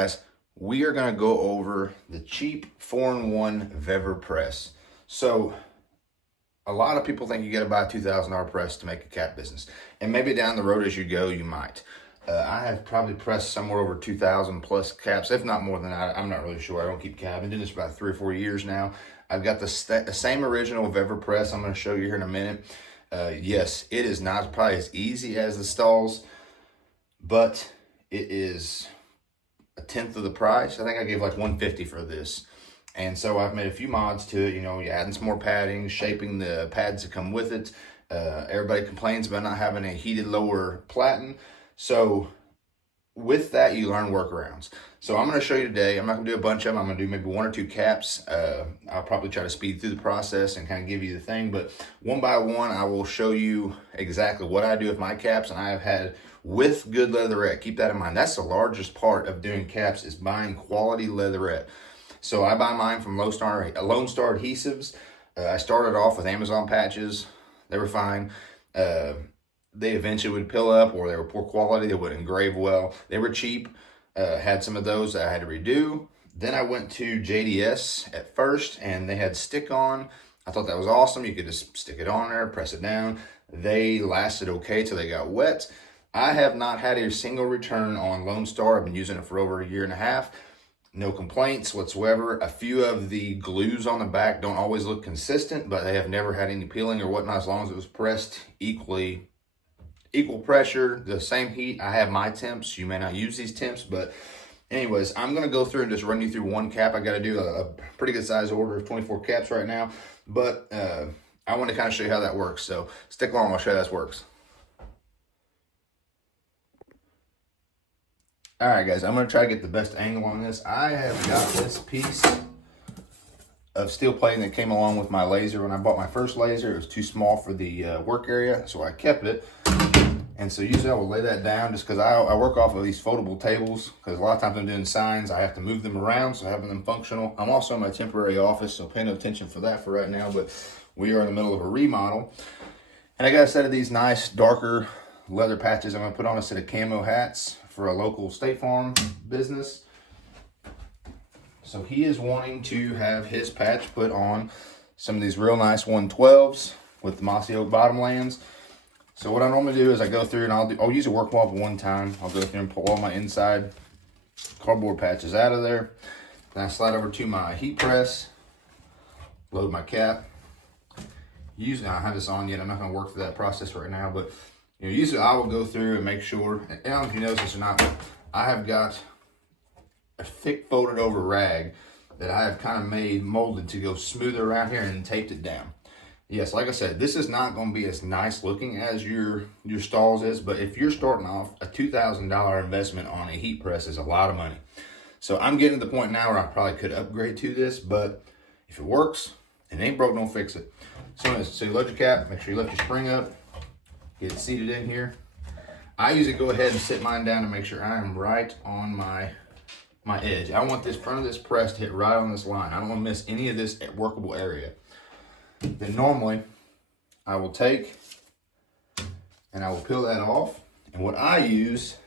guys, we are going to go over the cheap 4-in-1 Vevor press. So a lot of people think you got to buy a $2,000 press to make a cap business, and maybe down the road as you go you might. I have probably pressed somewhere over 2,000 plus caps, if not more than that. I'm not really sure. I don't keep cap. I've been doing this for about 3 or 4 years now. I've got the same original Vevor press I'm going to show you here in a minute. Yes, it is not probably as easy as the Stahls, but it is a tenth of the price. I think I gave like $150 for this. And so I've made a few mods to it, you're adding some more padding, shaping the pads that come with it. Everybody complains about not having a heated lower platen. So with that, you learn workarounds. So I'm going to show you today. I'm not going to do a bunch of them. I'm going to do maybe 1 or 2 caps. I'll probably try to speed through the process and kind of give you the thing. But one by one, I will show you exactly what I do with my caps. And I have had with good leatherette. Keep that in mind. That's the largest part of doing caps, is buying quality leatherette. So I buy mine from Lone Star Adhesives. I started off with Amazon patches. They were fine. They eventually would pill up, or they were poor quality. They wouldn't engrave well. They were cheap. Had some of those that I had to redo. Then I went to JDS at first, and they had stick-on. I thought that was awesome. You could just stick it on there, press it down. They lasted okay till they got wet. I have not had a single return on Lone Star. I've been using it for over 1.5 years. No complaints whatsoever. A few of the glues on the back don't always look consistent, but they have never had any peeling or whatnot, as long as it was pressed equal pressure, the same heat. I have my temps. You may not use these temps, but anyways, I'm going to go through and just run you through one cap. I got to do a pretty good size order of 24 caps right now, but I want to kind of show you how that works. So stick along, I'll show you how this works. All right, guys, I'm going to try to get the best angle on this. I have got this piece of steel plating that came along with my laser. When I bought my first laser, it was too small for the work area, so I kept it. And so usually I will lay that down just because I work off of these foldable tables, because a lot of times I'm doing signs, I have to move them around, so having them functional. I'm also in my temporary office, so pay no attention for that for right now, but we are in the middle of a remodel. And I got a set of these nice darker leather patches. I'm going to put on a set of camo hats for a local State Farm business. So he is wanting to have his patch put on some of these real nice 112s with the mossy oak bottomlands. So what I normally do is I go through and I'll use a work wall one time. I'll go through and pull all my inside cardboard patches out of there. Then I slide over to my heat press, load my cap. Usually I don't have this on yet. I'm not going to work through that process right now, but usually I will go through and make sure. I don't know if you notice this or not, but I have got a thick folded over rag that I have kind of molded to go smoother around here and taped it down. Yes, like I said, this is not going to be as nice looking as your Stahls is, but if you're starting off, a $2,000 investment on a heat press is a lot of money. So I'm getting to the point now where I probably could upgrade to this, but if it works and it ain't broke, don't fix it. So you load your cap, make sure you lift your spring up, get it seated in here. I usually go ahead and sit mine down to make sure I am right on my edge. I want this front of this press to hit right on this line. I don't want to miss any of this workable area. Then normally I will take and I will peel that off. And what I use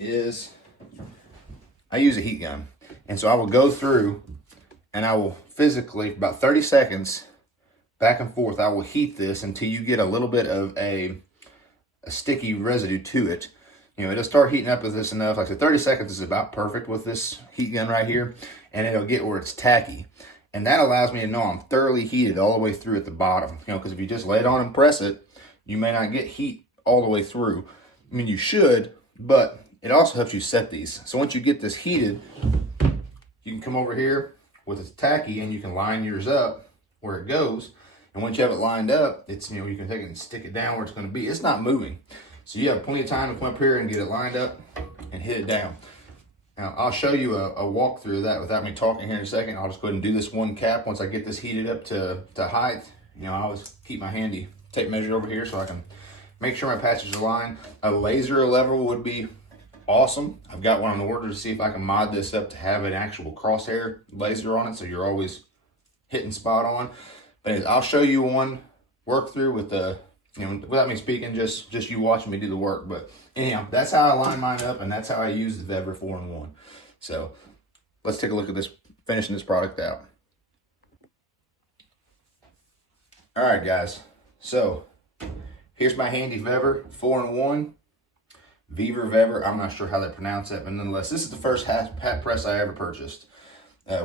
is I use a heat gun. And so I will go through and I will physically, about 30 seconds, back and forth, I will heat this until you get a little bit of a sticky residue to it. It'll start heating up with this enough. Like I said, 30 seconds is about perfect with this heat gun right here. And it'll get where it's tacky. And that allows me to know I'm thoroughly heated all the way through at the bottom. Because if you just lay it on and press it, you may not get heat all the way through. I mean, you should, but it also helps you set these. So once you get this heated, you can come over here with it's tacky and you can line yours up where it goes. And once you have it lined up, it's, you can take it and stick it down where it's going to be. It's not moving. So you have plenty of time to come up here and get it lined up and hit it down. Now, I'll show you a walkthrough of that without me talking here in a second. I'll just go ahead and do this one cap once I get this heated up to height. I always keep my handy tape measure over here so I can make sure my patches are lined. A laser level would be awesome. I've got one on the order to see if I can mod this up to have an actual crosshair laser on it, so you're always hitting spot on. But I'll show you one work through with the You know, without me speaking, just you watching me do the work. But anyhow, that's how I line mine up, and that's how I use the Vevor 4-in-1. So let's take a look at this, finishing this product out. All right, guys. So here's my handy Vevor 4-in-1. Vevor Vevor. I'm not sure how they pronounce that, but nonetheless, this is the first hat press I ever purchased.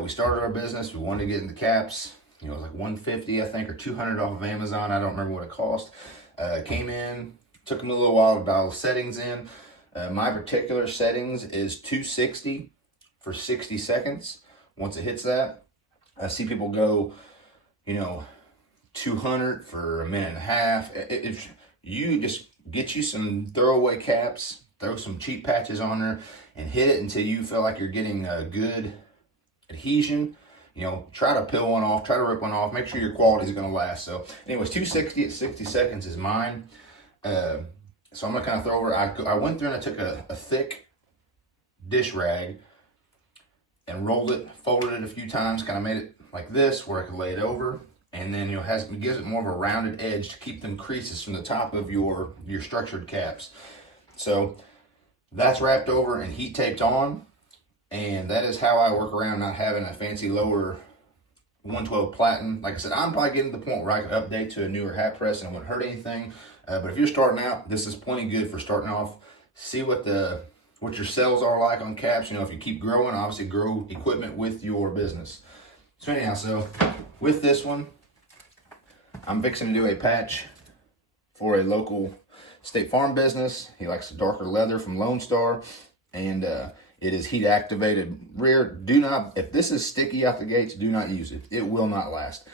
We started our business. We wanted to get into caps. You know, it was like $150, I think, or $200 off of Amazon. I don't remember what it cost. Came in, took them a little while to dial settings in. My particular settings is 260 for 60 seconds. Once it hits that, I see people go, you know, 200 for a minute and a half. If you just get you some throwaway caps, throw some cheap patches on there, and hit it until you feel like you're getting a good adhesion. You know, try to peel one off, try to rip one off, make sure your quality is going to last. So anyways, 260 at 60 seconds is mine. So I'm going to kind of throw over. I went through and I took a thick dish rag and rolled it, folded it a few times, kind of made it like this where I could lay it over. And then, you know, it gives it more of a rounded edge to keep them creases from the top of your structured caps. So that's wrapped over and heat taped on. And that is how I work around not having a fancy lower 112 platen. Like I said, I'm probably getting to the point where I can update to a newer hat press and it wouldn't hurt anything. But if you're starting out, this is plenty good for starting off. See what your sales are like on caps. You know, if you keep growing, obviously grow equipment with your business. So anyhow, so with this one, I'm fixing to do a patch for a local State Farm business. He likes the darker leather from Lone Star, and it is heat activated rear. Do not, if this is sticky out the gates, do not use it. It will not last.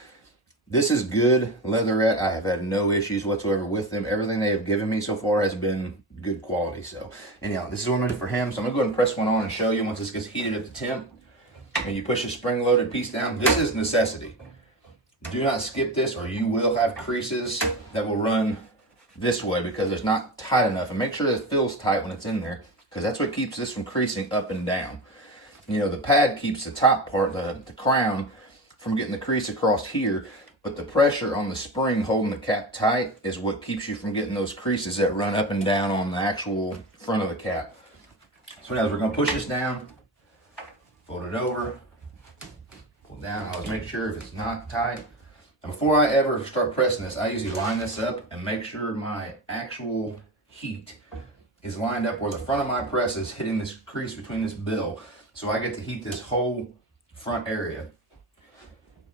This is good leatherette. I have had no issues whatsoever with them. Everything they have given me so far has been good quality. So anyhow, this is what I'm gonna do for him. So I'm gonna go ahead and press one on and show you once this gets heated at the temp. And you push a spring loaded piece down. This is necessity. Do not skip this or you will have creases that will run this way because it's not tight enough. And make sure that it feels tight when it's in there because that's what keeps this from creasing up and down. You know, the pad keeps the top part, the crown, from getting the crease across here, but the pressure on the spring holding the cap tight is what keeps you from getting those creases that run up and down on the actual front of the cap. So now we're gonna push this down, fold it over, pull down. I always make sure if it's not tight. And before I ever start pressing this, I usually line this up and make sure my actual heat is lined up where the front of my press is hitting this crease between this bill. So I get to heat this whole front area.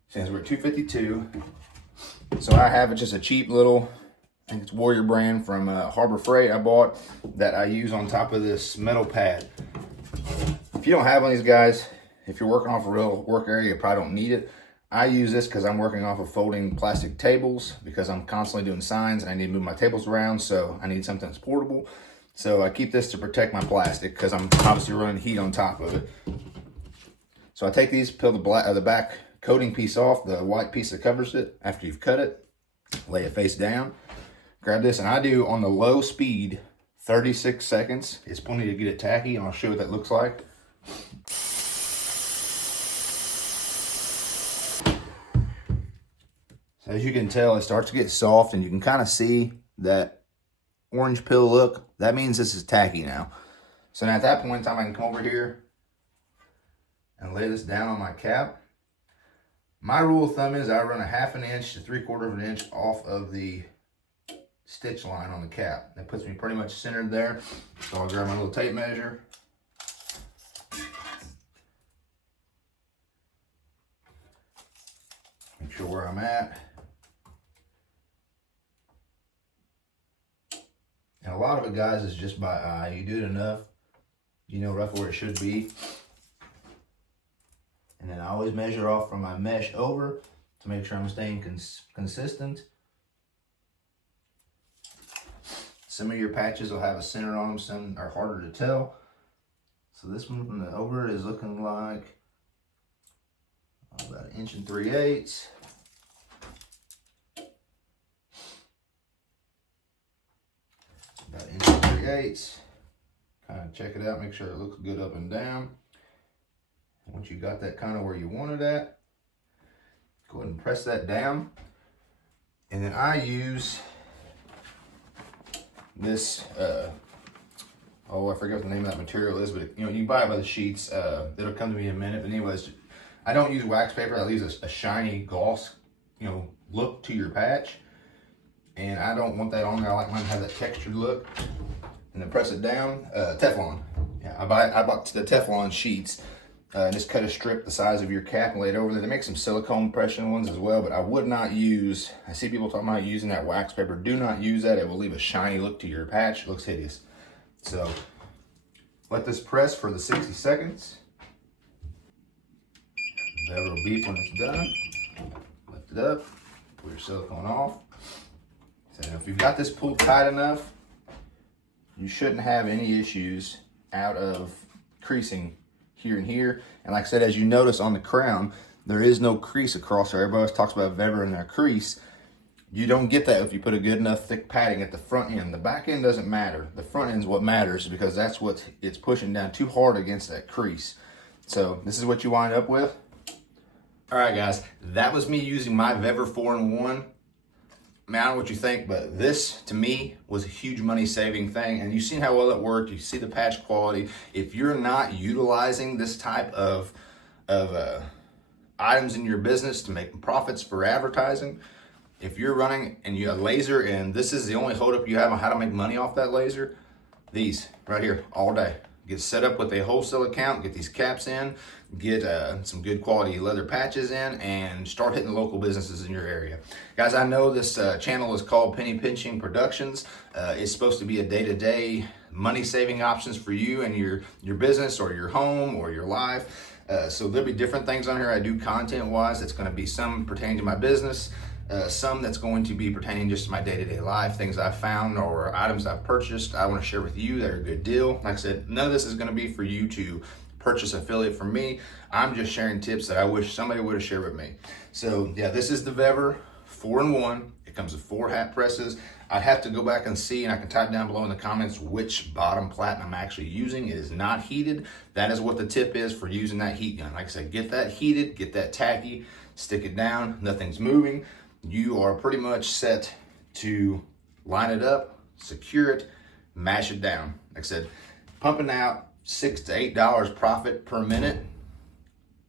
Since we're at 252, so I have just a cheap little, I think it's Warrior brand from Harbor Freight I bought that I use on top of this metal pad. If you don't have one of these guys, if you're working off a real work area, you probably don't need it. I use this because I'm working off of folding plastic tables because I'm constantly doing signs and I need to move my tables around, so I need something that's portable. So I keep this to protect my plastic because I'm obviously running heat on top of it. So I take these, peel the back coating piece off, the white piece that covers it after you've cut it, lay it face down, grab this, and I do on the low speed 36 seconds. It's plenty to get it tacky, and I'll show you what that looks like. So as you can tell, it starts to get soft, and you can kind of see that orange peel look. That means this is tacky now. So now at that point in time, I can come over here and lay this down on my cap. My rule of thumb is I run a 1/2 inch to 3/4 inch off of the stitch line on the cap. That puts me pretty much centered there. So I'll grab my little tape measure. Make sure where I'm at. And a lot of it, guys, is just by eye. You do it enough, you know roughly where it should be. And then I always measure off from my mesh over to make sure I'm staying consistent. Some of your patches will have a center on them, some are harder to tell. So this one from the over is looking like about 1 3/8 inches. About 1 3/8 inches. Kind of check it out, make sure it looks good up and down. Once you got that kind of where you want it at, go ahead and press that down. And then I use this, oh, I forget what the name of that material is, but you know, you buy it by the sheets. It'll come to me in a minute. But anyways, I don't use wax paper. That leaves a shiny gloss, you know, look to your patch. And I don't want that on there. I like mine to have that textured look. And then press it down. Teflon. Yeah, I bought the Teflon sheets. Just cut a strip the size of your cap and lay it over there. They make some silicone impression ones as well, but I would not use, I see people talking about using that wax paper. Do not use that. It will leave a shiny look to your patch. It looks hideous. So let this press for the 60 seconds. The bevel will beep when it's done. Lift it up, pull your silicone off. So if you've got this pulled tight enough, you shouldn't have any issues out of creasing here and here. And like I said, as you notice on the crown, there is no crease across there. Everybody always talks about Vever and their crease. You don't get that if you put a good enough thick padding at the front end. The back end doesn't matter. The front end is what matters because that's what it's pushing down too hard against that crease. So this is what you wind up with. All right, guys, that was me using my Vever 4-in-1. I mean, I don't know what you think, but this, to me, was a huge money-saving thing. And you've seen how well it worked. You see the patch quality. If you're not utilizing this type of items in your business to make profits for advertising, if you're running and you have a laser and this is the only holdup you have on how to make money off that laser, these right here all day. Get set up with a wholesale account, get these caps in, get some good quality leather patches in, and start hitting the local businesses in your area. Guys, I know this channel is called Penny Pinching Productions. It's supposed to be a day-to-day money-saving options for you and your business or your home or your life. So there'll be different things on here I do content-wise. That's going to be some pertaining to my business, some that's going to be pertaining just to my day-to-day life, things I've found or items I've purchased I want to share with you that are a good deal. Like I said, none of this is going to be for you to purchase affiliate from me. I'm just sharing tips that I wish somebody would have shared with me. So yeah, this is the Vever 4-in-1. It comes with 4 hat presses. I'd have to go back and see, and I can type down below in the comments which bottom platen I'm actually using. It is not heated. That is what the tip is for using that heat gun. Like I said, get that heated, get that tacky, stick it down, nothing's moving. You are pretty much set to line it up, secure it, mash it down. Like I said, pumping out $6 to $8 profit per minute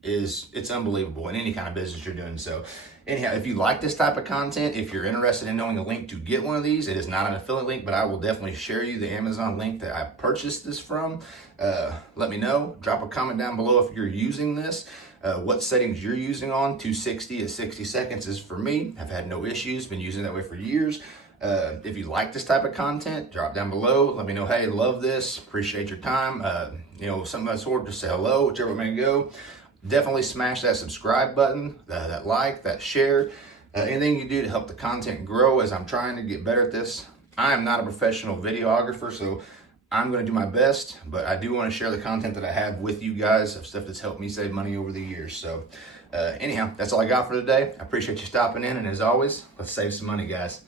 it's unbelievable in any kind of business you're doing. So anyhow, if you like this type of content, if you're interested in knowing a link to get one of these, it is not an affiliate link, but I will definitely share you the Amazon link that I purchased this from. Let me know. Drop a comment down below if you're using this. What settings you're using on. 260 at 60 seconds is for me. I've had no issues, been using it that way for years. If you like this type of content, drop down below. Let me know, hey, love this, appreciate your time. You know, something of that sort, just say hello, whichever way it may go. Definitely smash that subscribe button, that like, that share. Anything you do to help the content grow as I'm trying to get better at this. I am not a professional videographer, so I'm going to do my best, but I do want to share the content that I have with you guys of stuff that's helped me save money over the years. So anyhow, that's all I got for today. I appreciate you stopping in, and as always, let's save some money, guys.